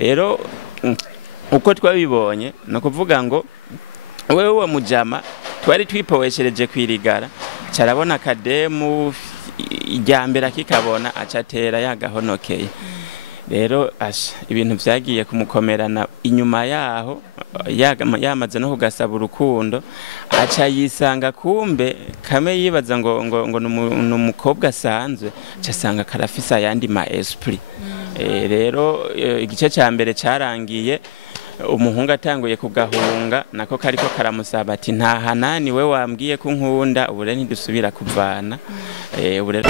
rero uko twabibonye no kuvuga ngo wewe uwo mujama twari twipoweshereje kwirigara carabona kademu ijyambere akikabona acatera yagahonokeye rero ibintu vyagiye kumukomerana inyuma yaho yamaze no kugasaba urukundo aca yisanga kumbe kame yibaza ngo numukobwa asanzwe casanga karafisa yandi ma esprit rero igice ca mbere carangiye umuhungu atanguye kugahunga nako kariko karamusaba ati nta hanani we wambwiye ko nkunda ubure ntidusubira kuvana ubure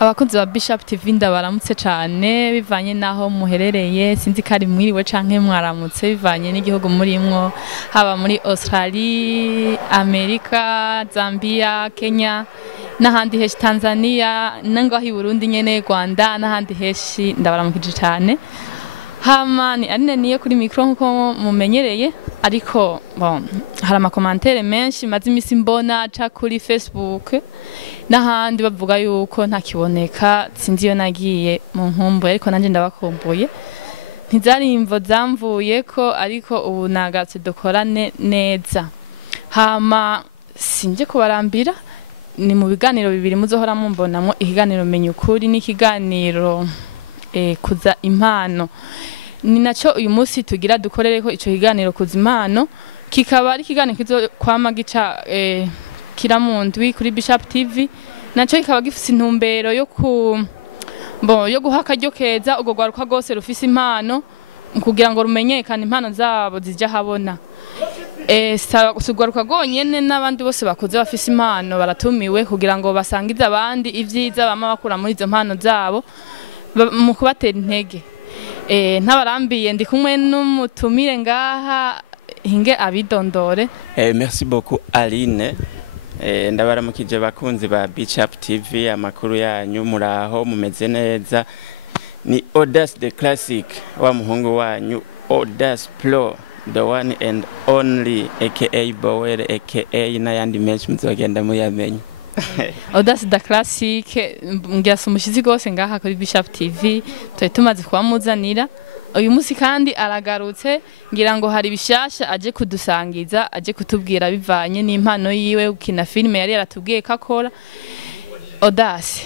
abakunzi ba Bishop TV ndabaramutse cyane bivanye naho muherereye sinzi kari mwiriwe canke mwaramutse bivanye n'igihugu murimwo haba muri Australia, Amerika, Zambia, Kenya n'ahandi heshi Tanzania nangaho i Burundi nyene Rwanda n'ahandi heshi ndabaramukije cyane hama ni Aline niye kuri micro nkuko mumenyereye ariko bon hari amakomantere menshi maze imisi mbona ca kuri Facebook n'ahandi bavuga yuko ntakiboneka sinzi yo nagiye mu nkumbu ariko nanje ndabakumbuye ntizari imvo zamvuye ko ariko ubu nagatse dukorane neza hama sinje kubarambira ni mu biganiro bibiri muzohora mumbonamwo ikiganiro menya ukuri n'ikiganiro kuza impano ni naco uyu munsi tugira dukorereko ico kiganiro kuza impano kikaba ari kiganiro kizo kwama gica kira mu ndwi kuri Bishop TV naco kikaba gifise intumbero yo yo guhaka ryo keza ugo gwaruka gose rufise impano kugira ngo rumenyekane impano zabo zija habona sugwaruka gonyene n'abandi bose bakuze bafise impano baratumiwe kugira ngo basangize abandi ivyiza bama bakura muri izo mpano zabo mu kubatera intege ntabarambiye ndi kumwe n'umutumire ngaha hinge abidondore merci beaucoup Aline ndabaramukije bakunzi ba Bishop TV amakuru yanyu muraho mumeze neza ni Audace the Classic wa muhungu wanyu Audace Pro the one and only aka Bowere aka n'ayandi menshi muzogenda muyamenye Audace the Classic ngira sumushizi gose ngaha kuri Bishop TV tumaze kwamuzanira uyu munsi kandi aragarutse ngira ngo hari bishasha aje kudusangiza aje kutubwira bivanye n'impano yiwe ukina filme yari yaratubwiye kakora Audace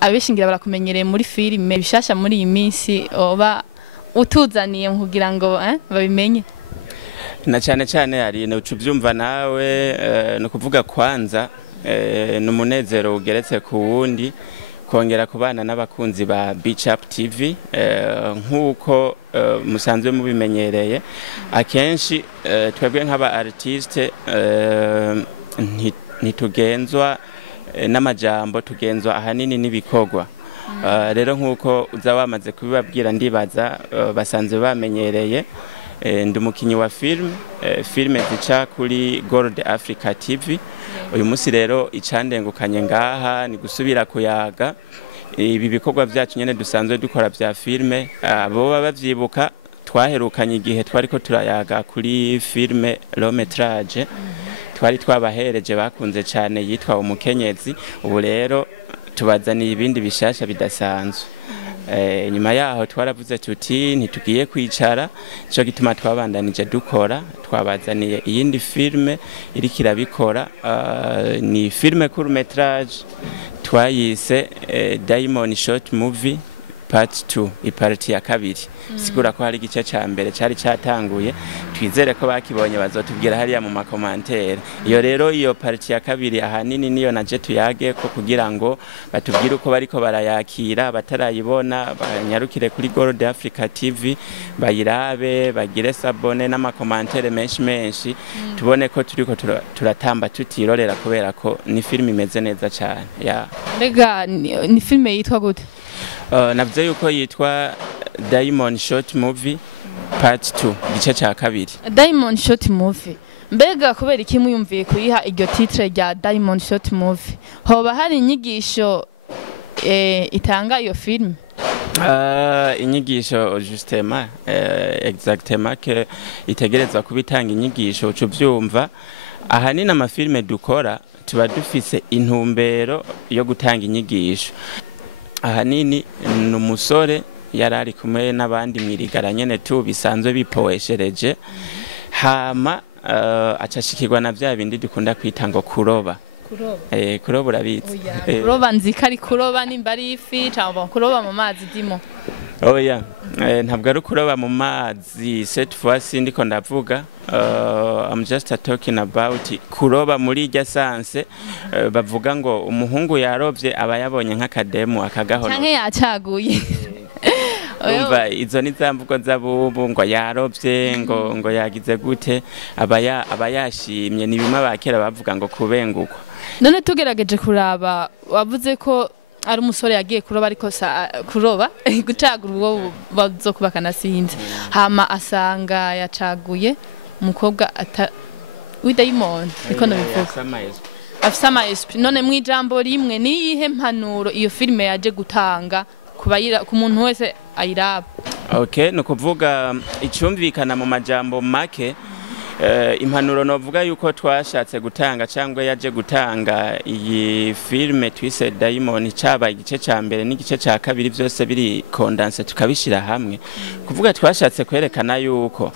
abishingira barakumenyereye muri filme bishasha muri iyi minsi oba utuzaniye kugira ngo babimenye na cyane ari no ubyumva nawe no kuvuga kwanza numunezero ugeretse ku wundi kongera kubana n'abakunzi ba Bishop TV nkuko musanzwe mubimenyereye akenshi twebwe nk'aba artiste ntitugenzwa n'amajambo tugenzwa ahanini n'ibikorwa rero nkuko uza wamaze kubibabwira ndibaza basanzwe bamenyereye ndi umukinyi wa filme zica kuri Gold Africa TV uyu munsi rero icandengukanye ngaha ni gusubira kuyaga ibi bikorwa byacu nyene dusanzwe dukora bya filme abo bavyibuka twaherukanye igihe twariko turayaga kuri filme long metrage twari twabahereje bakunze cyane yitwa umukenyezi ubu rero tubazaniye ibindi bishasha bidasanzwe nyuma yaho twaravuze tuti ntitugiye kwicara cyo gituma twabandanije dukora twabazaniye iyindi filme iri kirabikora ni filme court metrage twayise Diamond short movie part 2 iparti ya kabiri sigura ko hari igice ca mbere cari catanguye twizere ko bakibonye bazotubwira hariya mu makomantere iyo rero iyo parti ya kabiri ahanini niyo naje tuyage ko kugira ngo batubwire uko bariko barayakira batarayibona banyarukire kuri Gold Africa TV bayirabe bagire sabone n'amakomantere menshi tubone ko turiko turatamba tutirorera kubera ko ni film imeze neza cyane mbega ni filme yitwa gute navyo yuko yitwa Diamond short movie part 2 gice ca kabiri Diamond short movie mbega kubera iki muyumviye kuyiha iryo titre rya Diamond short movie hoba hari inyigisho itanga iyo film inyigisho justement exactement que itegerezwa kubitanga inyigisho ucuvyumva ahanini amafilme dukora tuba dufise intumbero yo gutanga inyigisho. Ahanini ni umusore yari ari kumwe n'abandi mwirigara nyene tu bisanzwe bipoweshereje, hama acashikirwa na vya bindi dukunda kwita ngo kuroba. Kuroba urabizi? Kuroba nziko ari kuroba nimba ari ifi cyangwa kuroba mu mazi dimo. Oya, ntabwo ari kuroba mu mazi cette fois ndiko ndavuga. I'm just talking about kuroba muri irya sanse bavuga ngo umuhungu yarovye aba yabonye nk'akademu akagahona. Canke yacaguye. Umva izo ni zamvugo z'abubu ngo yarovye ngo yagize gute aba yashimye ni bimwe bakera bavuga ngo kubengukwa. None tugerageje kuraba wavuze ko ari umusore yagiye kuroba ariko kuroba gucagura ubwo bazokubakana sinzi, hama asanga yacaguye umukobwa w'idayimoni niko nabivuga, afise ama esprit. None mwijambo rimwe ni yihe mpanuro iyo filme yaje gutanga ku muntu wese ayiraba? Okay, no kuvuga icyumvikana mu majambo make. Impanuro novuga yuko twashatse gutanga cyangwa yaje gutanga iyi filme twise Dayimoni, caba igice ca mbere n'igice ca kabiri byose biri condense tukabishira hamwe. Kuvuga twashatse kwerekana yuko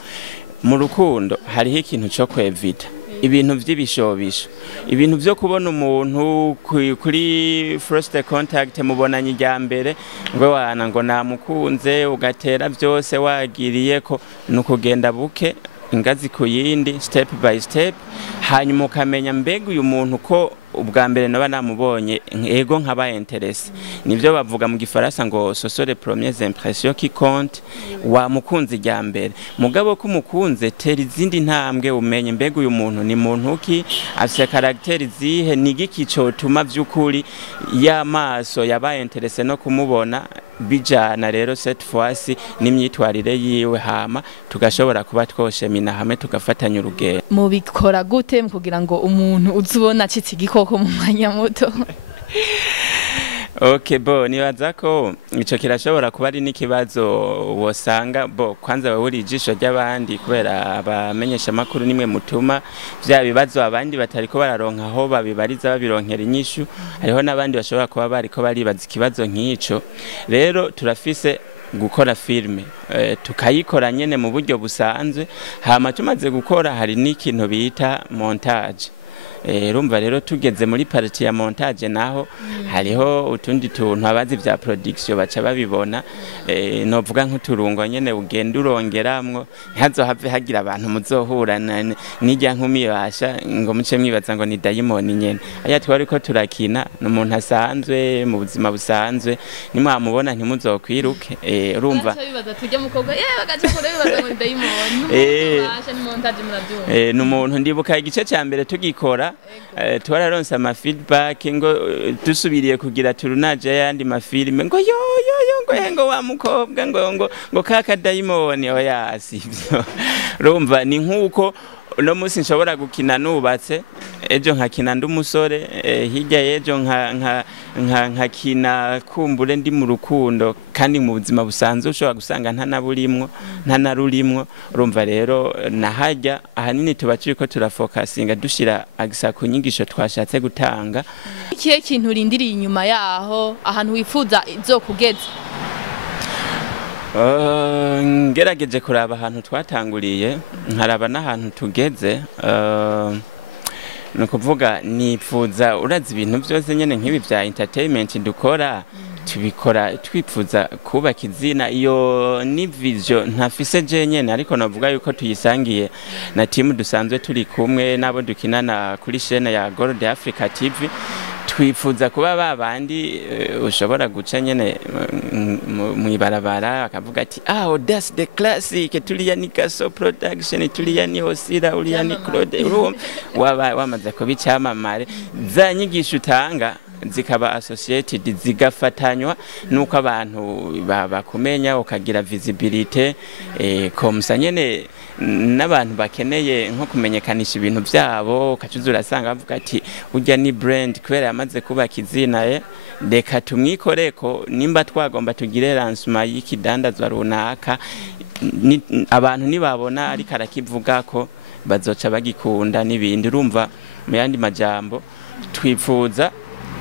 mu rukundo hariho ikintu cyo kwevita, ibintu vy'ibishobisho, ibintu vyo kubona umuntu kuri first contact mubonanye ijya mbere ngo wana ngo namukunze ugatera byose wagiriye ko nukugenda buke ingazi ku yindi step by step, hanyuma ukamenya mbega uyu muntu ko ubwa mbere naba namubonye ego nkaba interesse. Nivyo bavuga mu gifaransa ngo ce sont les premières impressions qui comptent. Wa mukunzi ijya mbere mugabo ko mukunze tera izindi ntambwe umenye mbega uyu muntu ni muntu ki, afise caractère zihe, nigiki cotuma vy'ukuri y'amaso yaba interesse no kumubona bijana. Rero cette fois n'imyitwarire yiwe, hama tugashobora kuba twoshemina hamwe tugafatanya urugendo. Mubikora gute kugira ngo umuntu uzubona acitse igikoko mu mwanya muto? Okay, nibaza ko ico kirashobora kuba ari n'ikibazo wosanga kwanza baburi ijisho ry'abandi, kubera abamenyesha makuru nimwe mutuma vya bibazo abandi batariko bararonka aho babibariza babironkera inyishu. Hariho n'abandi bashobora kuba bariko baribaza ikibazo nk'ico. Rero turafise gukora filme tukayikora nyene mu buryo busanzwe, hama tumaze gukora hari n'ikintu bita montage. Rumva rero tugeze muri partie ya montage naho hariho utundi tuntu abazi vya production baca babibona, novuga nk'uturungo nyene ugenda urongeramwo ntazo have hagira abantu muzohura n'ijya nkumi basha ngo muce mwibaza ngo ni dayimoni nyene. Aya twari ko turakina n'umuntu asanzwe mu buzima busanzwe, nimwamubona ntimuzokwiruke. Urumva bibaza tujya mukobwa bagaca kure bibaza ngo ni dayimoni basha ni montage murabyumva. N'umuntu ndibuka igice ca mbere tugikora twararonse ama feedback ngo dusubiriye kugira turunaje yandi mafilme ngo ngo wa mukobwa ngo kaka dayimoni oya sivyo. Urumva ni nkuko no musi nshobora gukina nubatse, ejo nkakina ndumusore, hirya yejo nkakina kumbure ndi mu rukundo, kandi mu buzima busanzwe ushobora gusanga ntanarurimwo. Urumva rero nahajya ahanini tuba turiko turafokasinga dushira agisa ku nyigisho twashatse gutanga. Ikihe kintu urindiriye inyuma yaho, ahantu wifuza izokugeza? Ngerageje kuraba ahantu twatanguriye nkaraba n'ahantu tugeze. Nukuvuga nipfuza urazi ibintu byose nyene nk'ibi vya entertainment dukora tubikora twipfuza kubaka izina. Iyo ni vision ntafise je nyene, ariko navuga yuko tuyisangiye na team dusanzwe turi kumwe nabo dukinana kuri chaîne ya Gold Africa TV. Twifuza kuba babandi ushobora guca nyene mwibarabara akavuga ati that's the classic, tuliya ni Kaso production, tuliya ni Hosira, uliya ni Claude. Wamaze kubicamamare za nyigisho utanga zikaba associated zigafatanywa nuko abantu bakumenya ukagira visibility komsa nyene n'abantu bakeneye nko kumenyekanisha ibintu byabo ukacuzura sanga bavuga ati urya ni brand kwera yamaze kubaka izina reka tumwikoreko nimba twagomba tugire lancement y'ikidandazwa runaka abantu nibabona ari karakivuga ko bazoca bagikunda n'ibindi urumva mu yandi majambo twifuza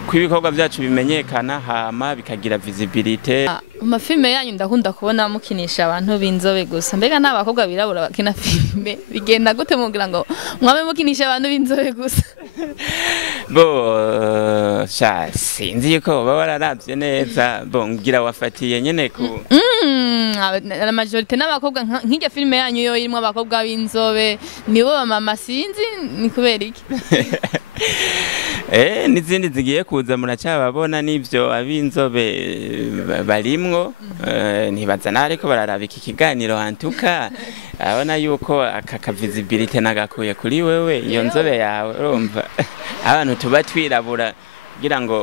ko ibikorwa byacu bimenyekana hama bikagira visibility. Amafilme yanyu ndakunda kubona mukinisha abantu b'inzobe gusa mbega n'abakobwa birabura bakina filme bigenda gute mugira ngo mwabe mukinisha abantu b'inzobe gusa? Bo sinzi ko baba wararavye neza bo ngira wafatiye nyene ku la majorité n'abakobwa nk'irya filme yanyu yo irimo abakobwa b'inzobe nibo bamama sinzi ni kubera iki? N'izindi zigiye kuza muracyababona n'ivyo ab'inzobe barimwo ntibaza nariko bararaba iki kiganiro antuka abona yuko aka visibility nagakuye kuri wewe iyo nzobe yawe urumva abantu tuba twirabura kugira ngo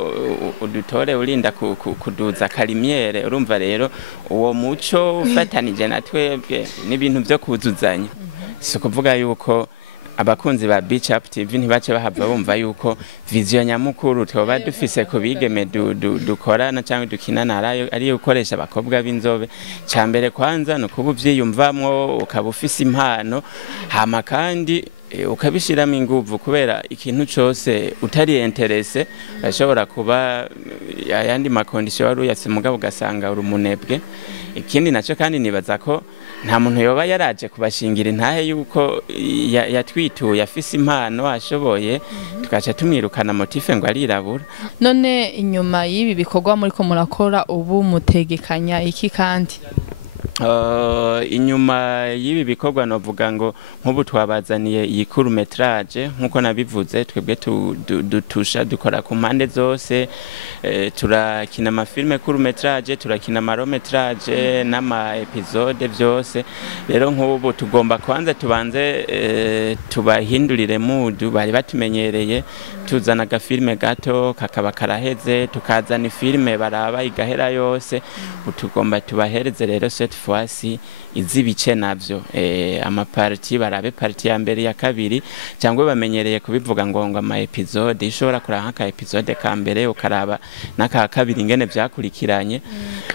udutore urinda kuduza karimiere urumva rero uwo muco ufatanije na twebwe n'ibintu byo kuzuzanya si kuvuga yuko abakunzi ba O BE CHAP TV ntibace bahava bumva yuko vision nyamukuru twoba dufise ko bigeme dukorana cyangwa dukinana ari ukoresha abakobwa b'inzobe cyambere kwanza no kuba uvyiyumvamwo ukaba ufise impano hama kandi ukabishiramo inguvu kubera ikintu cyose utari interesse ashobora kuba ayandi makondisho wari uyase mugabo ugasanga uri umunebwe. Ikindi naco kandi nibaza ko nta muntu yoba yaraje kubashingira intahe yuko yatwituye afise impano ashoboye tugaca tumwirukana motife ngo arirabura. None inyuma y'ibi bikorwa muri ko murakora ubu mutegekanya iki kandi? Inyuma y'ibi bikorwa novuga ngo nk'ubu twabazaniye iyi court metrage nkuko nabivuze twebwe dutusha dukora ku mpande zose turakina amafilme court metrage turakina ama long metrage n'ama episode byose rero nk'ubu tugomba kwanza tubanze tubahindurire mood bari batumenyereye tuzana agafilme gato kakaba karaheze tukazana filme baraba igahera yose utugomba tubahereze rero set fwasi izibice navyo amaparti barabe parti ya mbere ya kabiri cyangwa bamenyereye kubivuga ngo ama episode ishobora kuranka ka episode ka mbere ukaraba naka kabiri ngene byakurikiranye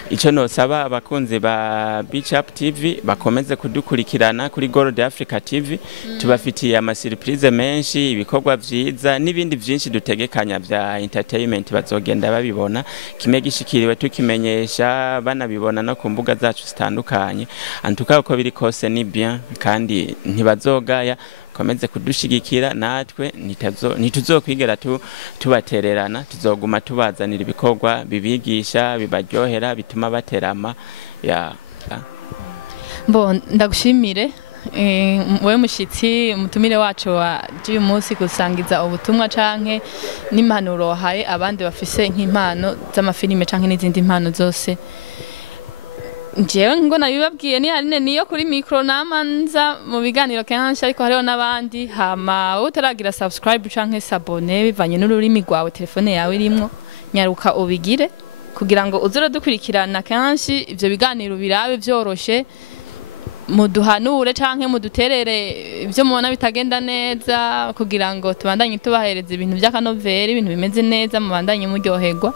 ico nosaba abakunzi ba O BE CHAP TV bakomeze kudukurikirana kuri Gold Africa TV tubafitiye ama surprise menshi ibikorwa vyiza n'ibindi vyinshi dutegekanya vya entertainment bazogenda babibona kime gishikiriwe tukimenyesha banabibona no ku mbuga zacu zitandukanye antuka uko biri kose ni bien kandi ntibazogaya komeze kudushigikira natwe ntituzokwigera tubatererana tuzoguma tubazanira ibikorwa bibigisha bibaryohera bituma baterama ndagushimire wewe mushitsi umutumire wacu wa uyu munsi gusangiza ubutumwa canke n'impanuro wahaye abandi bafise nk'impano z'amafilime canke n'izindi mpano zose. Njewe ngo nabibabwiye ni harine niyo kuri micro namanza mu biganiro kenshi ariko hariho n'abandi hama utaragira subscribe canke s'abone bivanye n'ururimi rwawe telefone yawe irimwo nyaruka ubigire kugira ngo uzura dukurikirana kenshi ivyo biganiro birabe byoroshe muduhanure canke muduterere ibyo mubona bitagenda neza kugira ngo tubandanye tubahereza ibintu by'akanovera ibintu bimeze neza mubandanye muryoherwa.